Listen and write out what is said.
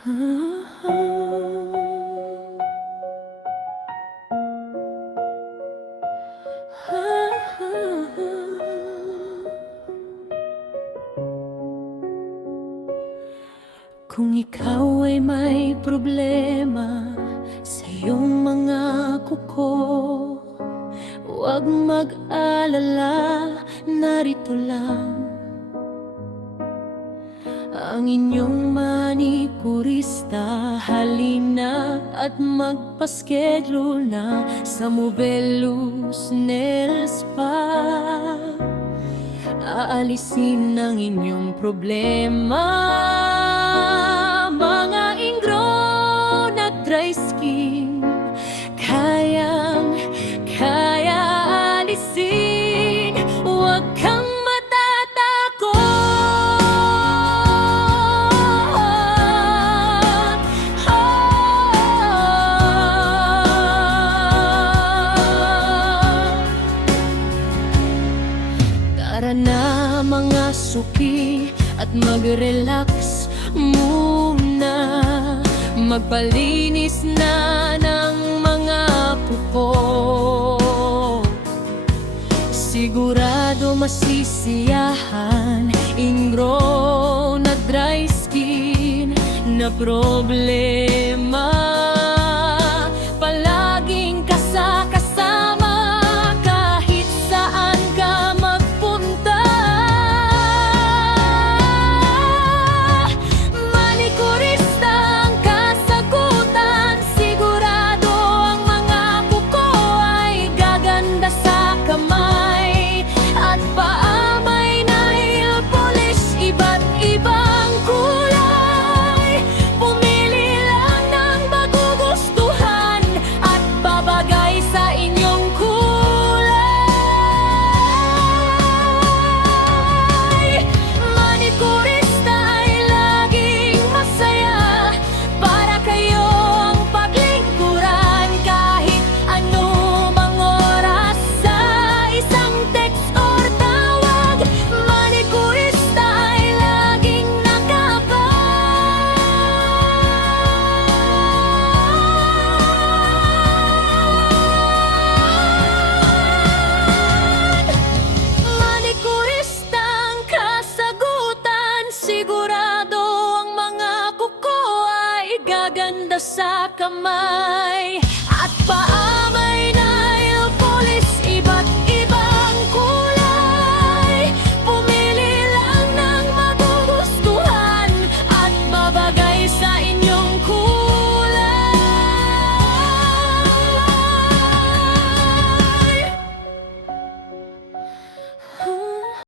Kung ikaw ay may problema sa iyong mga kuko, huwag mag-alala, narito lang ang inyong manikurista. Halina at magpa-schedule na sa Movelus Nail Spa. Aalisin ang inyong problema, mga ingrown at dry skin. Kaya alisin, huwag kang matatakot. Tara na mga suki at mag-relax muna. Magpalinis na ng mga pupo. Sigurado masisiyahan, ingrown na dry skin na problema. Palaging kasama kahit saan ka magpunta. Manikurista ang kasagutan. Sigurado ang mga kuko ay gaganda sa kamay at paa. May nail polish, iba't ibang kulay. Pumili lang ng magugustuhan at babagay sa inyong kulay. Manikurista ay laging masaya, para kayo ang paglingkuran. Kahit anumang oras, sa isang text or tawag, manikurista ay laging Manikurista ang kasagutan. Sigurado ang mga kuko ay gaganda sa kamay at paa.